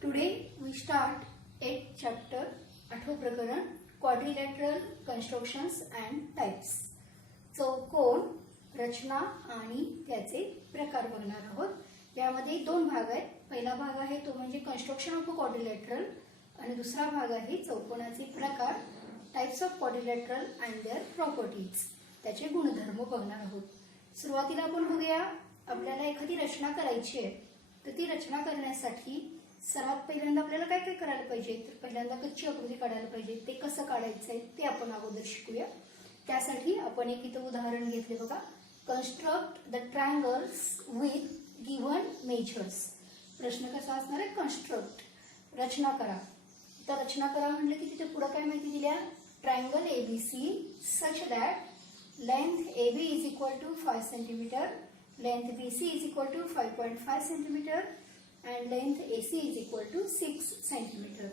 Today we start 8th chapter, 8th प्रकरण quadrilateral constructions and types. चौकोन रचना आणि त्याचे प्रकार बघणार आहोत. यामध्ये दोन भाग आहेत. पहिला भाग आहे तो म्हणजे कन्स्ट्रक्शन ऑफ अ क्वाड्रिलॅटरल आणि दुसरा भाग आहे चौकोनाचे प्रकार, types of quadrilateral and their properties, त्याचे गुणधर्म बघणार आहोत. सुरुवातीला आपण बघूया, आपल्याला एखादी रचना करायची आहे तर ती रचना करण्यासाठी सर्वात पहिल्यांदा आपल्याला काय काय करायला पाहिजे, तर पहिल्यांदा कच्ची आकृती काढायला पाहिजे. ते कसं काढायचं आहे ते आपण अगोदर शिकूया. त्यासाठी आपण एक इथं उदाहरण घेतले बघा. Construct the triangles with given measures. प्रश्न कसा असणार आहे, कन्स्ट्रक्ट रचना करा. तर रचना करा म्हटलं की तिथे पुढे काय माहिती दिल्या, triangle ABC such that length AB is equal to 5 centimetre, length BC is equal to 5.5 centimetre and length AC is equal to 6 centimetre.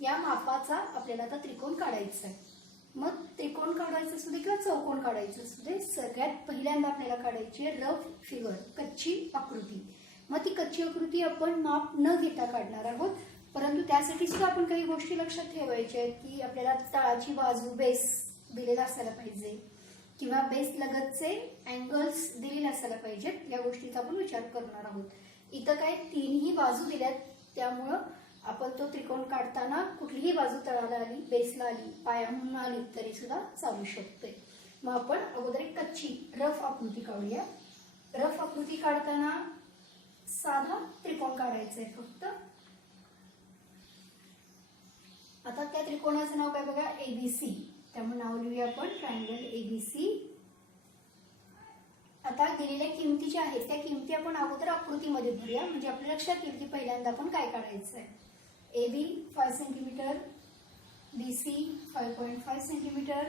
या मापाचा आपल्याला आता त्रिकोण काढायचा आहे. मग त्रिकोण काढायचं असू दे किंवा चौकोन काढायचं असू दे, सगळ्यात पहिल्यांदा आपल्याला काढायची आहे रफ फिगर, कच्ची आकृती. मग ती कच्ची आकृती आपण माप न घेता काढणार आहोत. परंतु त्यासाठी सुद्धा आपण काही गोष्टी लक्षात ठेवायच्या आहेत की आपल्याला तळाची बाजू बेस दिलेला असायला पाहिजे किंवा बेस लगतचे अँगल्स दिलेले असायला पाहिजेत. या गोष्टीचा आपण विचार करणार आहोत. इथं काय तीनही बाजू दिल्यात, त्यामुळं आपण तो त्रिकोण काढताना कुठलीही बाजू तळाला आली, बेसला आली, पाया म्हणून आली तरी सुद्धा चालू शकते. मग आपण अगोदर एक कच्ची रफ आकृती काढूया. रफ आकृती काढताना साधा त्रिकोण काढायचा आहे फक्त. आता त्या त्रिकोणाचं नाव काय बघा, ABC. त्यामुळे नाव लिहूया आपण ट्रायंगल ABC. आता दिलेल्या किमती ज्या आहेत त्या किमती आपण अगोदर आकृतीमध्ये भरूया, म्हणजे आपल्या लक्षात येईल की पहिल्यांदा आपण काय काढायचं आहे. AB 5 centimetre, BC 5.5 centimetre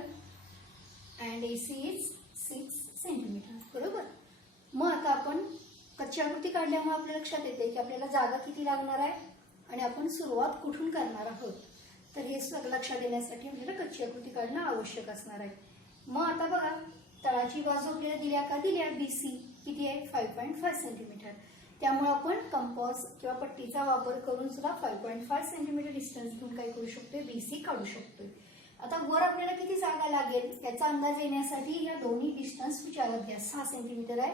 and AC is 6 centimetre. बरोबर. मग आता आपण कच्ची आकृती काढल्यामुळे आपल्या लक्षात येते की आपल्याला जागा किती लागणार आहे आणि आपण सुरुवात कुठून करणार आहोत. तर हे सगळं लक्षात येण्यासाठी आपल्याला कच्ची आकृती काढणं आवश्यक असणार आहे. मग आता बघा, तळाची बाजू आपल्याला दिल्या का, दिल्या BC किती आहे 5.5 सेंटीमीटर. त्यामुळे आपण कंपास किंवा पट्टीचा वापर करून सुद्धा 5.5 सेंटीमीटर डिस्टन्स घेऊन काय करू शकतोय, BC काढू शकतोय. आता वर आपल्याला किती जागा लागेल याचा अंदाज येण्यासाठी या दोन्ही डिस्टन्स विचारात घ्या. 6 सेंटीमीटर आहे,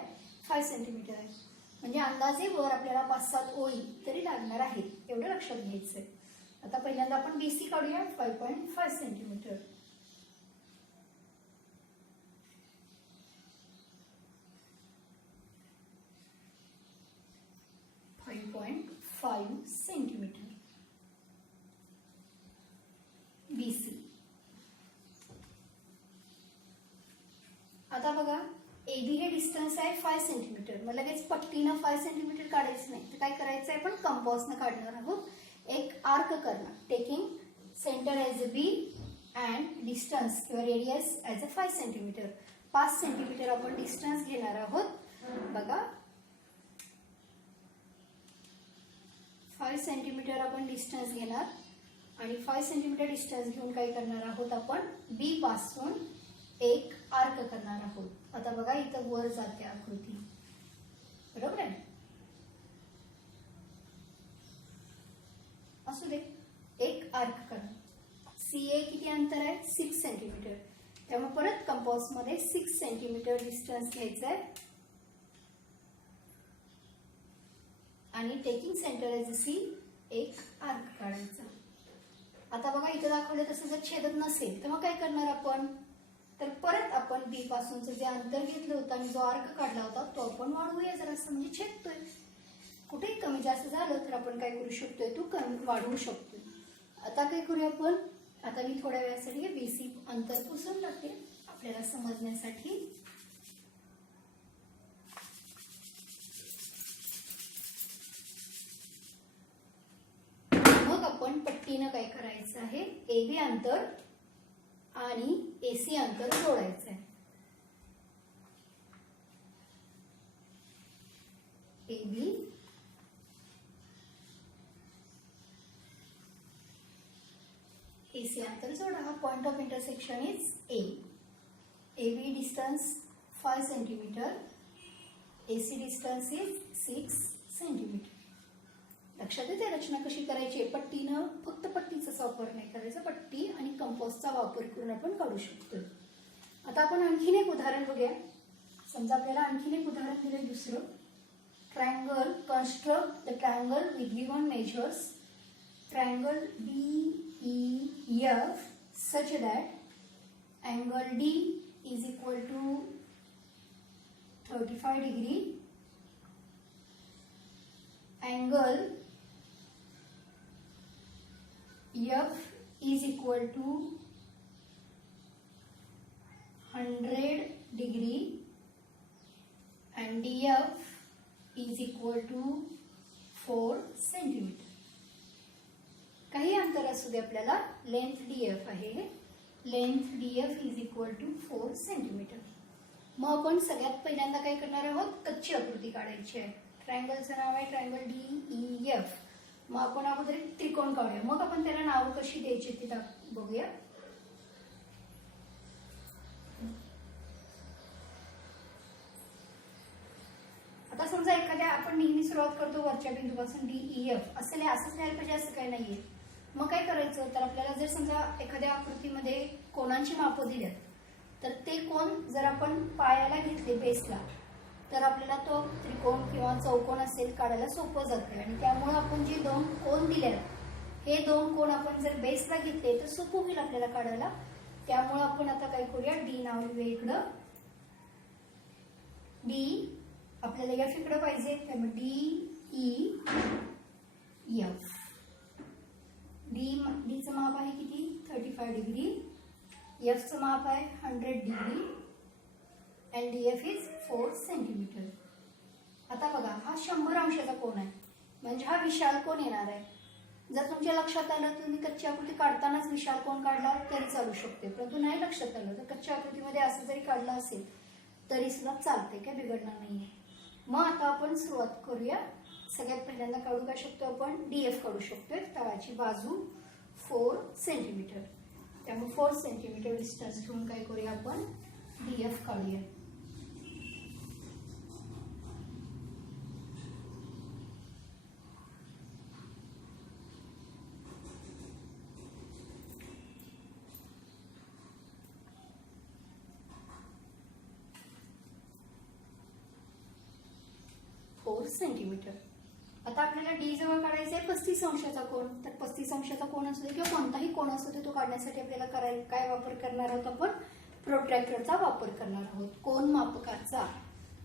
5 सेंटीमीटर आहे, म्हणजे अंदाजे वर आपल्याला 5-7 ओळी तरी लागणार आहेत, एवढं लक्षात घ्यायचंय. आता पहिल्यांदा आपण BC काढूया 5.5 सेंटीमीटर. Centimetre BC. आता बघा, AB हे डिस्टन्स आहे 5 सेंटीमीटर. मग लगेच पट्टीनं 5 सेंटीमीटर काढायचं नाही, तर काय करायचं आहे, आपण कंपासनं काढणार आहोत. एक आर्क करणार, taking centre as B and distance किंवा radius as a 5 centimetre. 5 centimetre आपण डिस्टन्स घेणार आहोत. बघा, 5 सेंटीमीटर आपण डिस्टन्स घेणार आणि 5 सेंटीमीटर डिस्टन्स घेऊन काय करणार आहोत, आपण B पासून एक आर्क करणार आहोत. आता बघा, इथं वर जाते आकृती, बरोबर आहे. असू दे, एक आर्क करा. CA किती अंतर आहे, 6 सेंटीमीटर. त्यामुळे परत कंपास मध्ये 6 सेंटीमीटर डिस्टन्स घ्यायचं आहे आणि टेकिंग सेंटर एज C एक आर्क काढायचा. आता बघा, इथं दाखवलं तसं जर छेदत नसेल तर मग काय करणार आपण, तर परत आपण B पासूनचं जे अंतर घेतलं होतं आणि जो आर्क काढला होता तो आपण वाढवूया जरासं, म्हणजे छेदतोय. कुठेही कमी जास्त झालं तर आपण काय करू शकतोय, तो वाढवू शकतोय. आता काय करूया आपण, आता मी थोड्या वेळासाठी BC अंतर पुसून टाकते आपल्याला समजण्यासाठी. मग आपण पट्टीनं काय करायचं आहे, AB अंतर आणि AC अंतर जोडायचं आहे. AB AC समांतर जोडा. हा point of intersection is a. AB distance 5 centimeter. AC distance is 6 centimeter. लक्षात येते रचना कशी करायची. पट्टीनं फक्त पट्टीचाच वापर नाही करायचा, पट्टी आणि कंपासचा वापर करून आपण काढू शकतो. आता आपण आणखीन एक उदाहरण बघूया. समजा आपल्याला आणखीन एक उदाहरण दिलंय दुसरं. Triangle construct the triangle with given measures. Triangle BEF such that angle D is equal to 35 degree. Angle F is equal to 100 degree and DF is equal to 4 centimeter. काही अंतर असू दे आपल्याला. लेंथ DF आहे. Length DF is equal to 4 centimeter. मग आपण सगळ्यात पहिल्यांदा काय करणार आहोत, कच्ची आकृती काढायची आहे. ट्रायंगलचं नाव आहे ट्रायंगल DEF. मग आपण अगोदर एक त्रिकोण काढूया, मग आपण त्याला नाव कशी द्यायची ती बघूया. आता समजा एखाद्या आपण नेहमी सुरुवात करतो वरच्या बिंदूपासून DEF असं लिहायला पाहिजे असं काही नाहीये. मग काय करायचं, तर आपल्याला जर समजा एखाद्या आकृतीमध्ये कोणाची मापं दिल्यात, तर ते कोण जर आपण पायाला घेतले बेसला, तर आपल्याला तो त्रिकोण किंवा चौकोन असेल काढायला सोपं जाते. आणि त्यामुळे आपण जे दोन कोण दिल्यात हे दोन कोण आपण जर बेसला घेतले तर सोपं होईल आपल्याला काढायला. त्यामुळे आपण आता काय करूया, डी नाव लिहूया इकडं. डी आपल्याला एफ इकडं पाहिजे, त्यामुळे DEF. डीचं माप आहे किती, 35 डिग्री. एफचं माप आहे 100 degree and DF is 4 centimeter. आता बघा, हा 100 अंशाचा कोन आहे, म्हणजे हा विशाल कोन येणार आहे. जर तुमच्या लक्षात आलं तुम्ही कच्ची आकृती काढतानाच विशाल कोन काढला तरी चालू शकते, परंतु नाही लक्षात आलं तर कच्च्या आकृतीमध्ये असं जरी काढला असेल तरी सुद्धा चालते, काय बिघडणार नाहीये. मग आता आपण सुरुवात करूया. सगळ्यात पहिल्यांदा काढू काय शकतो आपण, DF काढू शकतोय. तळाची बाजू 4 सेंटीमीटर, त्यामुळे 4 सेंटीमीटर डिस्टन्स ठेवून काय करूया आपण, DF काढूया. सेंटीमीटर. आता आपल्याला डी जवळ काढायचा आहे 35 अंशाचा कोन. तर 35 अंशाचा कोन असू दे किंवा कोणताही कोन असू दे, तो काढण्यासाठी आपल्याला काय वापर करणार आहोत, आपण प्रोट्रॅक्टरचा वापर करणार आहोत, कोन मापकाचा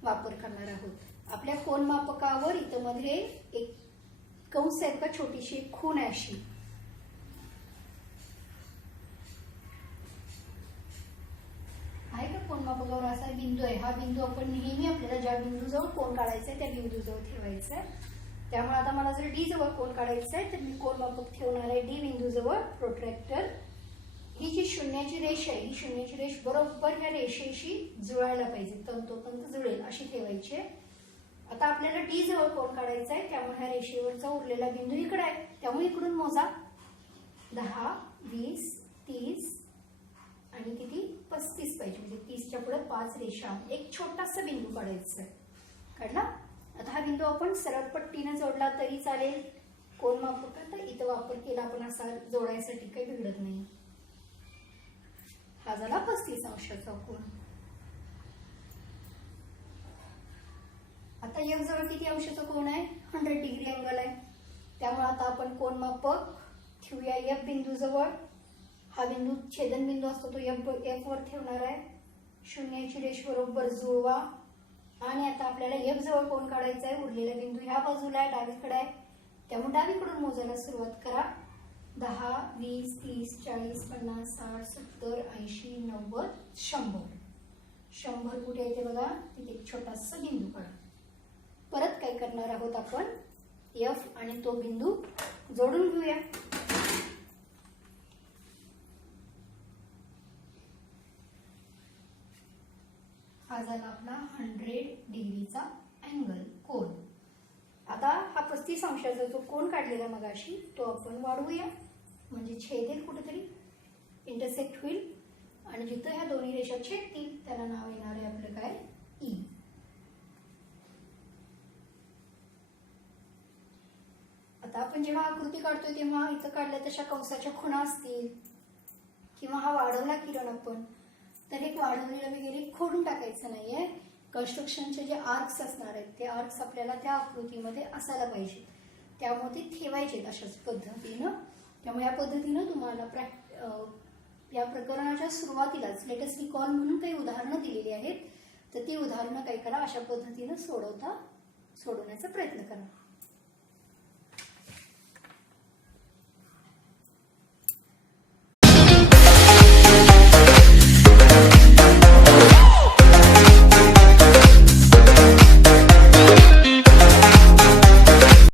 वापर करणार आहोत. आपल्या कोन मापकावर इथं मध्ये एक कंस आहे का, छोटीशी खूण आहे अशी. आहे का कोन मापकावर असा बिंदू आहे. हा बिंदू आपण नेहमी आपल्याला ज्या बिंदूजवळ कोन काढायचा आहे त्या बिंदूजवळ ठेवायचा आहे. त्यामुळे आता मला जर डी जवळ कोन काढायचा आहे तर मी कोन मापक ठेवणार आहे डी बिंदूजवळ. प्रोट्रॅक्टर ही जी शून्याची रेष आहे, ही शून्याची रेष बरोबर ह्या रेषेशी जुळायला पाहिजे, तंतोतंत जुळेल अशी ठेवायची आहे. आता आपल्याला डी जवळ कोन काढायचा आहे, त्यामुळे ह्या रेषेवरचा उरलेला बिंदू इकडे आहे, त्यामुळे इकडून मोजा. 10, 20, 30 आणि किती 35 पाहिजे, म्हणजे 30च्या पुढे 5 रेषा. एक छोटासा बिंदू काढायचा आहे. काढला. आता हा बिंदू आपण सरळ पट्टीने जोडला तरी चालेल. कोन मापकाचा इथं वापर केला आपण असा जोडायसाठी, काही बिघडत नाही. हा झाला 35 अंशाचा कोन. आता एफ जवळ किती अंशाचा कोन आहे, 100 डिग्री अँगल आहे. त्यामुळे आता आपण कोन मापक ठेवूया एफ बिंदू जवळ. हा बिंदू छेदन बिंदू असतो तो एफ वर ठेवणार आहे. शून्याची रेष बरोबर जुळवा. आणि आता आपल्याला एफ जवळ कोन काढायचा आहे. उरलेला बिंदू ह्या बाजूला आहे, डावीकडे आहे, त्यामुळे डावीकडून मोजायला सुरुवात करा. 10, 20, 30, 40, 50, 60, 70, 80, 90, 100. 100 कुठे येते बघा, तिथे एक छोटासा बिंदू काढा. परत काय करणार आहोत आपण, एफ आणि तो बिंदू जोडून घेऊया. हा झाला आपला 100 डिग्रीचा अँगल कोन. आता हा 35 अंशाचा जो कोन काढलेला मगाशी तो आपण वाढवूया, म्हणजे छेदेल कुठेतरी. इंटरसेक्ट होईल आणि जिथं ह्या दोन्ही रेषा छेदतील त्याला नाव येणार आहे आपलं काय, ई. आता आपण जेव्हा आकृती काढतोय तेव्हा इथं काढल्या तशा कंसाच्या खुणा असतील किंवा हा वाढवला किरण आपण, तर हे वाढवलेलं वगैरे खोडून टाकायचं नाहीये. कन्स्ट्रक्शनचे जे आर्क्स असणार आहेत ते आर्क्स आपल्याला त्या आकृतीमध्ये असायला पाहिजे, त्यामुळे ते ठेवायचे अशाच पद्धतीनं. त्यामुळे या पद्धतीनं तुम्हाला या प्रकरणाच्या सुरुवातीलाच लेटेस्ट रिकॉल म्हणून काही उदाहरणं दिलेली आहेत, तर ती उदाहरणं काय करा, अशा पद्धतीनं सोडवण्याचा प्रयत्न करा.